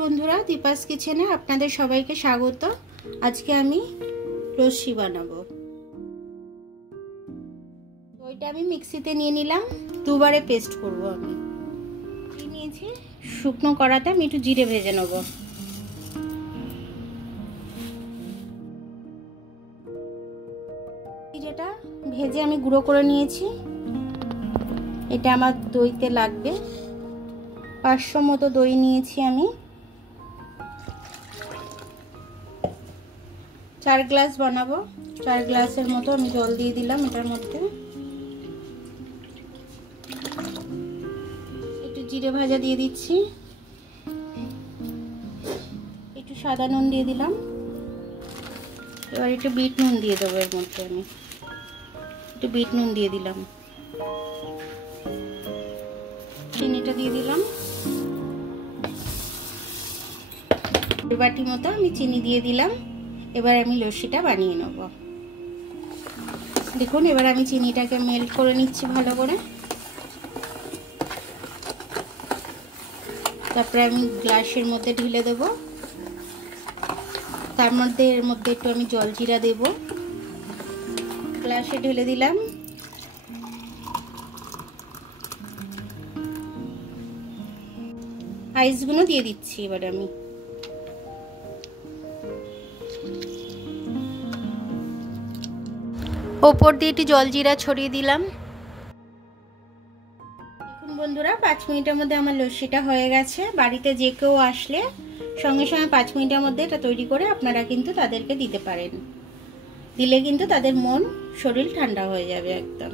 বন্ধুরা, দীপাস কিচেনে আপনাদের সবাইকে স্বাগত। আজকে আমি লস্যি বানাবো। দইটা আমি মিক্সিতে নিয়ে নিলাম, দুবারে পেস্ট করব। আমি নিয়েছি শুকনো কড়াতে আমি একটু জিরে ভেজে নেব। জিরেটা ভেজে আমি গুঁড়ো করে নিয়েছি। এটা আমার দইতে লাগবে। 500 মতো দই নিয়েছি আমি। 4 গ্লাস বানাবো। 4 গ্লাসের মতো আমি জল দিয়ে দিলাম এটার মধ্যে। একটু জিরে ভাজা দিয়ে দিচ্ছি, একটু সাদা নুন দিয়ে দিলাম। এবার একটু বিট নুন দিয়ে দেবো এর মধ্যে। আমি একটু বিট নুন দিয়ে দিলাম। চিনিটা দিয়ে দিলাম। বাটি মতো আমি চিনি দিয়ে দিলাম। এবার আমি লস্যিটা বানিয়ে নেব। দেখুন, এবার আমি চিনিটাকে মেল্ট করে নিচ্ছি ভালো করে। তারপরে আমি গ্লাসের মধ্যে ঢেলে দেব। তার মধ্যে এর মধ্যে একটু আমি জলজিরা দেব। গ্লাসে ঢেলে দিলাম। আইসগুলো দিয়ে দিচ্ছি এবার আমি। ওপর দিয়ে একটু জলজিরা ছড়িয়ে দিলাম। দেখুন বন্ধুরা, 5 মিনিটের মধ্যে আমার লস্যিটা হয়ে গেছে। বাড়িতে যে কেউ আসলে সঙ্গে সঙ্গে 5 মিনিটের মধ্যে এটা তৈরি করে আপনারা কিন্তু তাদেরকে দিতে পারেন। দিলে কিন্তু তাদের মন শরীর ঠান্ডা হয়ে যাবে একদম।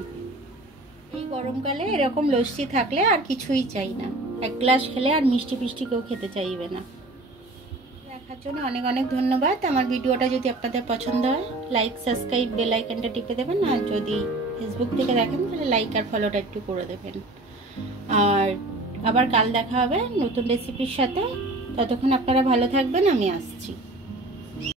এই গরমকালে এরকম লস্যি থাকলে আর কিছুই চাই না। 1 গ্লাস খেলে আর মিষ্টি ফিষ্টি কেউ খেতে চাইবে না। দেখার জন্য অনেক অনেক ধন্যবাদ। আমার ভিডিওটা যদি আপনাদের পছন্দ হয়, লাইক, সাবস্ক্রাইব, বেল আইকনটা টিপে দেবেন। আর যদি ফেসবুক থেকে দেখেন তাহলে লাইক আর ফলোটা একটু করে দেবেন। আর আবার কাল দেখা হবে নতুন রেসিপির সাথে। ততক্ষণ আপনারা ভালো থাকবেন। আমি আসছি।